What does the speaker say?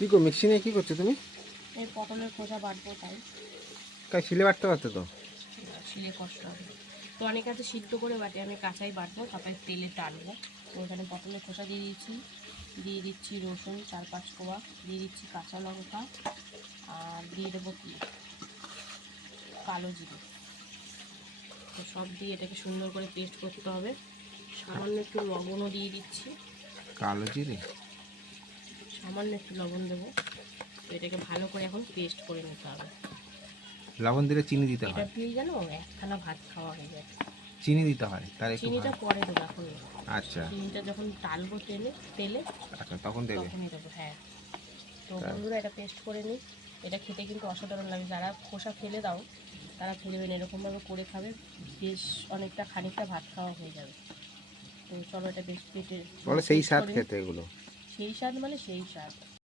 কি গো মিক্সি নিয়ে কি করছো তুমি? এই পটলের খোসা বাটবো তাই। কাই শিলে বাটতে পারতো তো। শিলে কষ্ট হবে তো, অনেক আছে সিদ্ধ করে বাটে, আমি কাঁচাই বাটবো, তারপরে তেলে টানবো। তো এখানে পটলের খোসা দিয়ে দিচ্ছি রসুন 4-5 কোয়া, দিয়ে দিচ্ছি কাঁচা লঙ্কা, আর দিয়ে দেবো কি কালো জিরে। তো সব দিয়ে এটাকে সুন্দর করে পেস্ট করতে হবে। সামান্য একটু লবণও দিয়ে দিচ্ছি, কালো জিরে, সামান্য একটু লবণ দেবো। তো এটাকে ভালো করে এখন পেস্ট করে নিতে হবে। লবণ দিলে চিনি দিতে এটা হয়। দিয়ে জানো একখানা ভাত খাওয়া হয়ে যায়। চিনি দিতে হয় তার একটু চিনিটা পরে দেবো, এখন না। আচ্ছা চিনিটা যখন টালবো তেলে আচ্ছা তখন দেবে। তখনই দেবো। হ্যাঁ, তো বন্ধুরা এটা পেস্ট করে নিই। এটা খেতে কিন্তু অসাধারণ লাগে। যারা খোসা ফেলে দাও তারা ফেলবেন, এরকমভাবে করে খাবে, বেশ অনেকটা খানিকটা ভাত খাওয়া হয়ে যাবে। তো চলো এটা বেশ পেটে বলে সেই স্বাদ খেতে এগুলো। সেই স্বাদ মানে সেই স্বাদ।